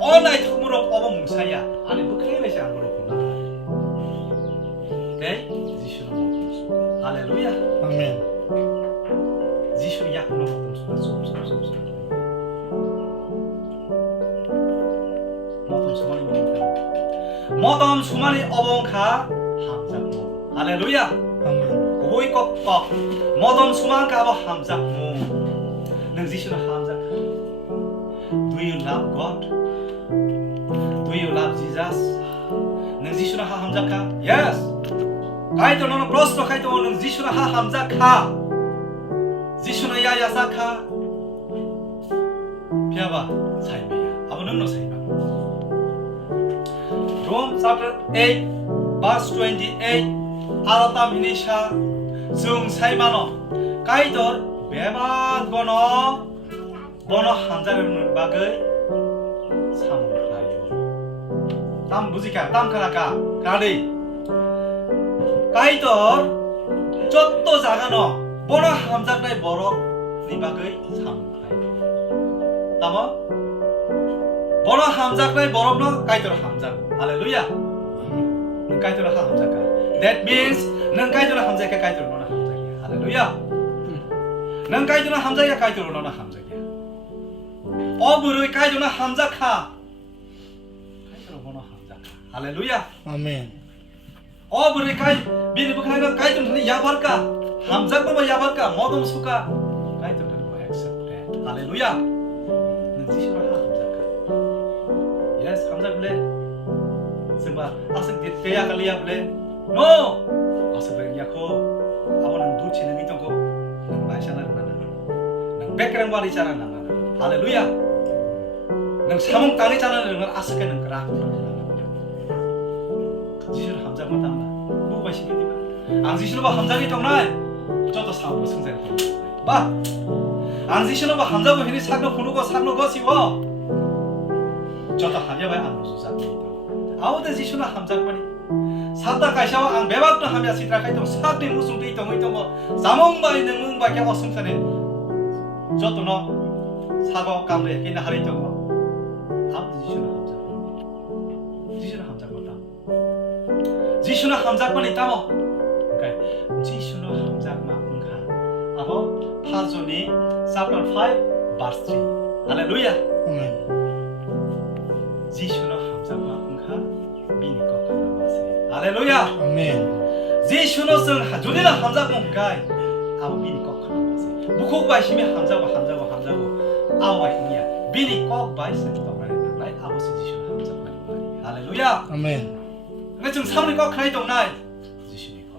어나이 턱무로 어버 뭉사야 아니 뭐 크레베시 안 그렇구나 네 지슈는 먹고 할렐루야 아멘. 지슈는 약으로 먹고 쏙쏙쏙쏙 모덤 수만이 어벙카 함작모 할렐루야 아멘. 고이 꺾어 모덤 수만 가버 함작모 능 지슈는 함작 Do you love God? Do you love Jesus? 능 지슈는 함작카? Yes 가이도 너는 플러스로 가이도 능 지슈는 함작카 지슈는 야야사카 비아바 사이메야 아버는 너 사이바 Rome chapter 8 verse 28 Arata minisha Sung saimano Kaidor Beba gono Bono ham자를 bagay Samurayo Tam musika tam karaka Kadi Kaidor Jotto jagano Bono ham자를 borok Ni bagay Samurayo Tama Bono hamjakrai borobno kaidor hamjak. Hallelujah. Nung kaidor hamjaka. That means nung kaidor hamjaka kaidor nona hamjakya. Hallelujah. Nung kaidor hamjakya kaidor nona hamjakya. Oburui kaidor hamjaka. Kaidor bono hamjaka. Hallelujah. 아멘. Oburui kai bini bukhana kaidor ni yabarka. Hamjak mo yabarka modom suka. Kaidor mo accept. Hallelujah. Nung jishura Yes, hamza bule. Semba asik dit kaya kaliya bule. No. Asik bule nyako. Awan nang duci nang itong ko. Nang bahasa nang mana. Nang background wali cara nang mana. Hallelujah. Nang samung tani cara nang asik nang kerak. 지수는 함자 못 담나. 누구 봐 시키지 마. 앙지수는 봐 함자기 정말. 저도 사고 승세. 봐. 앙지수는 봐 함자고 해니 사고 부르고 사고 거시워. 저도 하냐봐야 안 무수사입니다. 아우데 지슈나 함작만이 사다 가샤와 안 배박도 하며 시드라카이동 사대 무슨도 있던 거 사몽바이 능문바게 어승선에 저도 너 사고 감래 기나 하리 있던 거 아우데 지슈나 함작만 지슈나 함작만 지슈나 함작만 있다모 그러니까 지슈나 함작만 응가 아버 파존이 chapter 5 verse 3 할렐루야 아멘. 지슈는 함작마 응카 미니까 하나마세 할렐루야 아멘. 지슈는 성 하조리나 함작마 응카이 아우 미니까 하나마세 무코바 힘이 함작마 아우가 힘이야 미니까 바이스 동아리나 라이 아버지 지슈는 함작마 말이 할렐루야 아멘. 근데 지금 사물이 꼭 하나 동나이 지슈니까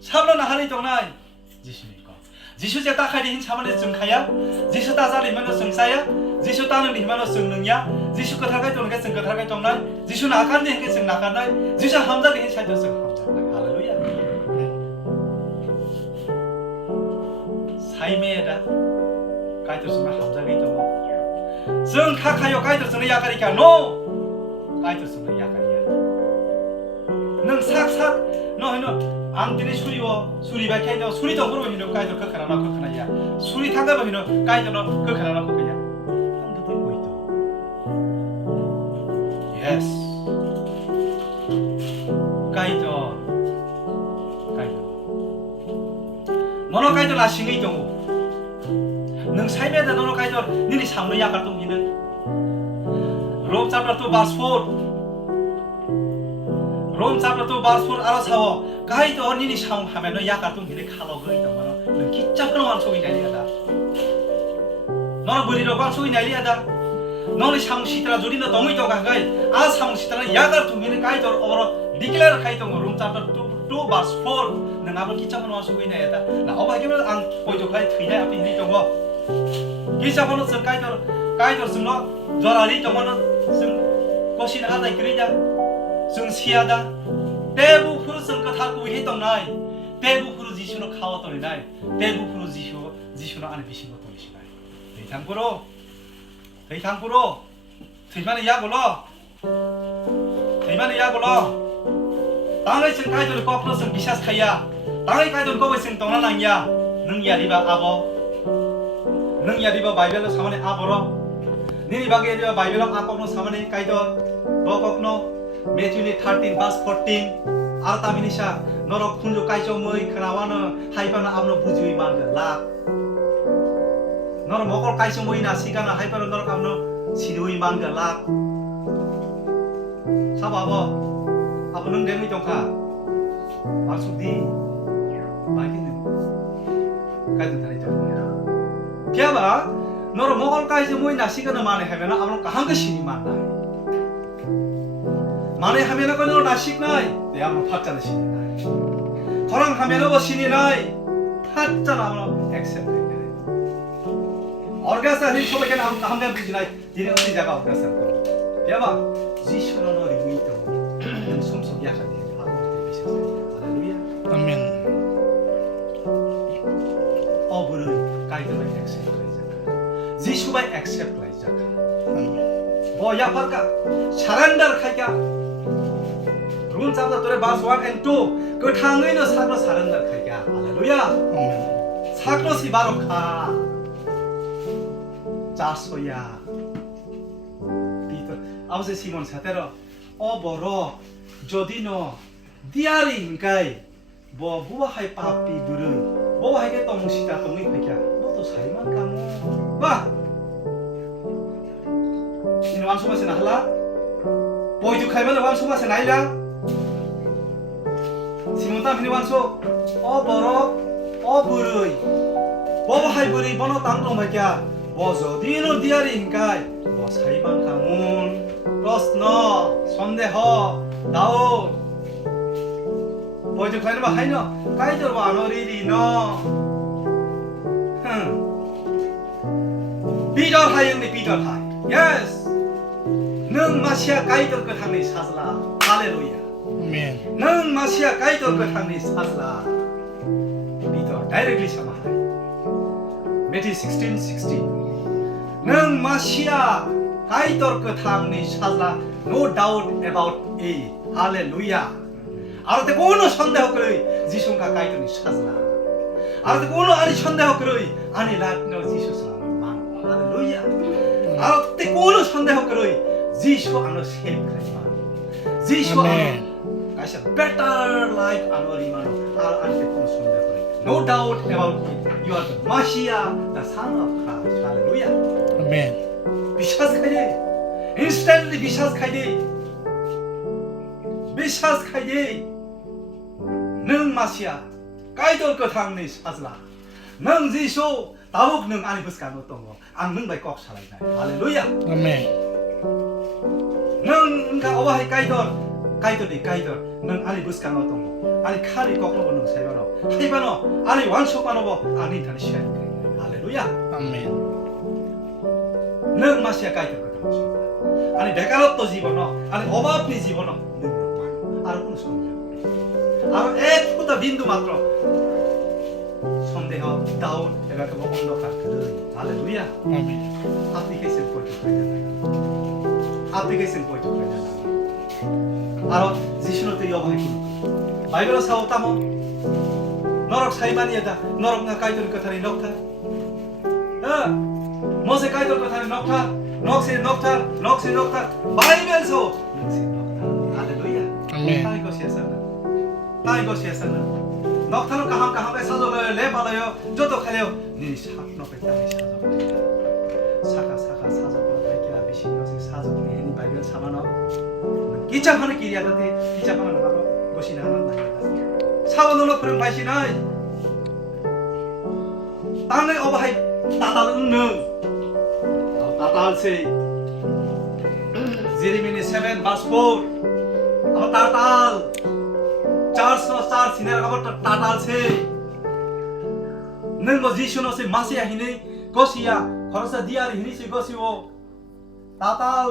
사물은 하나 동나이 지슈니까 지슈제 딱 하리 힘 참아내 좀 가야 지슈 따자리면 성사야 지슈 따는 힘만은 성능이야 지슈 거탈가 도는 게 성거탈가 동나 지슈 나간데 행게 성 나간다 지슈 함자가 힘 차도 성 함자 할렐루야 사이메다 가이도 성 함자가 있도 성 카카요 가이도 성 야가리까 노 가이도 성 야가리야 능 삭삭 너 해노 앙들이 수리 밝혀져 수리 덩으로 해노 가이도 그카나 그카나야 수리 타가봐 해노 가이도 너 그카나 그카야 Yes. Kaito. 너너 가이도 나 싱이 동우. 능 삶에다 너너 가이도 니네 삶의 약을 동기는. 롬 chapter 2 verse 4. 롬 chapter 2 verse 4 알아서 가이도 니네 삶 하면은 약을 동기는 칼로그 있던 거는 기적으로 완성이 되리야다. 너는 머리로 완성이 되리야다. 너는 상시트라 조리는 너무 있다고 가가이 아 상시트라는 야가를 통해는 가이도를 어버러 니클레르 가이도가 룸 chapter 2 verse 4 능 앞을 기적으로 와서 그이네 야다 나 어바기면 안 보이죠 가이 트이냐 앞에 있는 거 기적으로 쓴 가이도를 쓴 거 저라리 동안은 쓴 것이 하다 그리냐 쓴 시하다 대부 프로 쓴거 달고 했던 나이 대부 프로 지슈는 카워더니 나이 대부 프로 지슈는 안에 비신 것도 있시나이 대장부로 Thầy thằng Puro Thầy mà này ya 골라 Thầy mà này ya 골라 Tangay sing kai to ko pro sing bisas khaya Tangay kai to ko sing tongna nangya Nung ya riba abo Nung ya riba Bible samane aboro Nini bagi dia Bible apa no sama ni kaitor bokok no Matthew ni 13 verse 14 arta minisha norok kunjo kaicho moi kerawana haipana amno bujui mangga la norok mokol kaicho moi na sigana haipana norok amno sinui mangga la sababo apa nung demi tongka maksud di bagi ni kaitor tadi jawabnya Kiaba norok mokol kaicho moi na sigana mane haipana amno kahang ke sini mana Mane hamena ko no nasik nai, dia mo phatcha na sini nai. Thorang hamena bo sini nai, phatcha na mo accept nai. Orgasa ni chobe ken hamna buji nai, dine uni jaga orgasa ko. Biaba, Jishu no riwi to, nang sumsum ya ka di, ako te bisa. Haleluya. Amen. Oburu kai to accept lai jaga. Jishu bai accept lai jaga. Amen. Bo ya parka, surrender khai kya. Rule chapter 3 verse 1 and 2 그 탕의는 사로 사른다 카이야 할렐루야 Amen. 사로 시바로 카 자소야 피터 아버지 시몬 사테로 어버로 조디노 디아리 인가이 뭐 부바하이 파피 부르 뭐하게 똥시다 똥이 페캬 너도 사이만 까모 와 이는 왕소마세 나할라 보이도 칼면 왕소마세 나일라 Simonta bini wanso, borok, burui, hai burui, bono tangdong bagia, jodino diari hingkai, saiman kamun, rosno, sondeho, daud, itu kain hai no, kaidor anori no, Peter hai yang Peter hai, yes, nung masya kaidor ketang ni sazla, haleluya. Amen. Nang masya kaidor ketang ni sazla. Peter directly sama hai. Matthew 16:16. Nang masya kaidor ketang ni sazla. No doubt about it. Hallelujah. Arate kono sandeho koroi Jishu ka kaidor ni sazla. Arate kono ani sandeho koroi ani lakno Jishu sa man. Hallelujah. Arate kono sandeho koroi Jishu ano save kai man. Jishu Amen. I said, better life Anorimano, no doubt about it. You are the Messiah, the Son of Christ. Hallelujah. Amen. Bishas Kaide. Instantly Bishas Kaide. Bishas Kaide. Nung Messiah. Kaidol Kotangni Sazla. Nung Jisho. Tabuk nung Anibuskan Otongo. Ang nung by Kok Salai. Hallelujah. Amen. Nung Nga Owahi Kaidol. Kaidor nang ali buskan otongo ali khari koklo nang saibano haibano ali wansok manobo ani thani share haleluya Amen. nang masya kaidor kotamo ali bekarotto jibono ali obabni jibono আর কোনো সন্দেহ আর এক ফুটা বিন্দু মাত্র সন্দেহ ডাউট এবারে অন্ধকার করে হালেলুয়া Amen. অ্যাপ্লিকেশন পড়তে হয় না অ্যাপ্লিকেশন পড়তে হয় না আর যিশুর তৈরি অবহাই করুন বাইবেল সাও তামো নরক সাইমানিয়াদা নরক না কাইতর কথানি নকথা হ্যাঁ মোসে কাইতর কথানি নকথা নকসে নকথা বাইবেল সাও নকসে নকথা হালেলুয়া Amen. তাই গসিয়াসানা নকথানো কাহাম সাজো লে পালায়ো যত খালেও নি সাপ নপেতানি সাজো সাকা সাজো পাইকিরা বেশি নসি সাজো নি বাইবেল সামানো 기차하는 길이야던데 기차하는 바로 것이 나는 말이다. 사원으로 그런 맛이 나이. 땅에 어바이 따다는 따다세. 제레미야 7 verse 4. अब ताताल 404 सिनेर अब ताताल से नंगो जिशुनो से मासिया हिने गोसिया खरसा दियार हिने से गोसिओ ताताल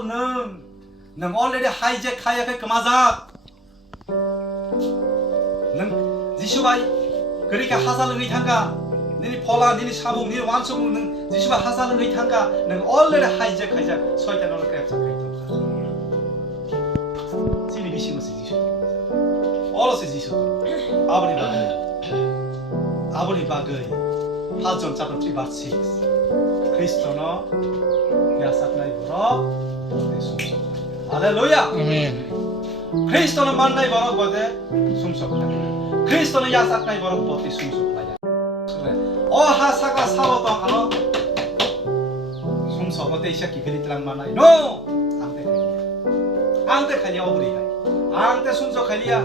nang already hijack kaya kay kamazak nang jisubai kari ka hasal ngai thangka nini phola nini sabung nini wansung nang jisubai hasal ngai thangka nang already hijack kaya soita no kaya sakai to sini bisi masi jisu all se jisu abuni bagai John chapter 3 verse 6 Kristo no 야삭나이 버럭 버데 숨속 할렐루야 Amen. 그리스도는 만나이 버럭 버데 숨속 그리스도는 야삭나이 버럭 버데 숨속 그래 하사가 사워도 하노 숨속 어때 이 새끼 그리트랑 만나이 노 앙대 칼리야 오브리야 앙대 숨속 칼리야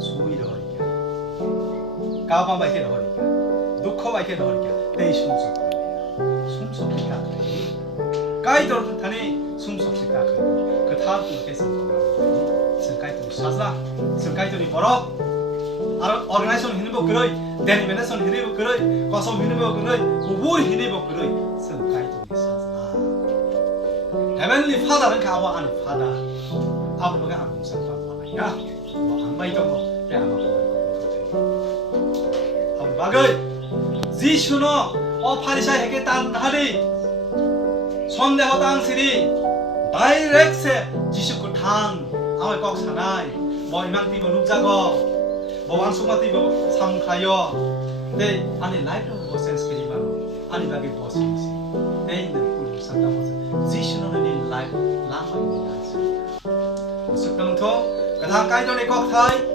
수이를 허리야 까바마 헤를 허리야 누커마 헤를 허리야 내 숨속 숨속이다 가이도를 타니 숨속이다 그 다음 꿈께서 승가이도 사자 승가이도니 벌어 어린아이손 히니보 그러이 데니메네손 히니보 그러이 과솜 히니보 그러이 고보 히니보 그러이 승가이도니 사자 Heavenly Father는 가보 아니 Father 아버지가 안 공사가 말이야 뭐 안마이도 뭐 내가 뭐 아버지 막을 지슈노 파리샤에게 단하리 손대호 당시리 다이렉세 지슈쿠 탕 아마 꼭 사나이 뭐 이만티 뭐 눕자고 뭐 완숙마티 뭐 삼가요 네 아니 라이프로 뭐 센스 그리마로 아니 나게 뭐 센스 내 있는 꿀 산다 뭐 지슈노는 이 라이프 랑마 있는 야스 수평토 그다음 가이도니 꼭 타이